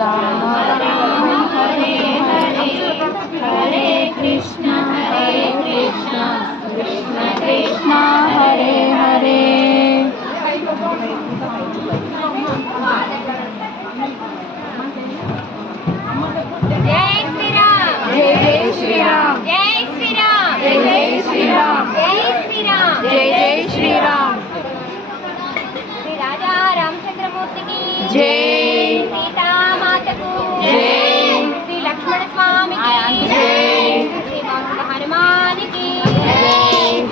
राम राम हरे हरे हरे कृष्ण कृष्ण कृष्ण हरे हरे। जय श्री राम जय जय श्री राम जय श्री राम जय जय श्री राम जय श्री राम जय जय श्री राम। श्री राजा रामचंद्र मूर्ति की जय। सीता माता को जय। श्री लक्ष्मण स्वामी की जय। श्री हनुमान की जय।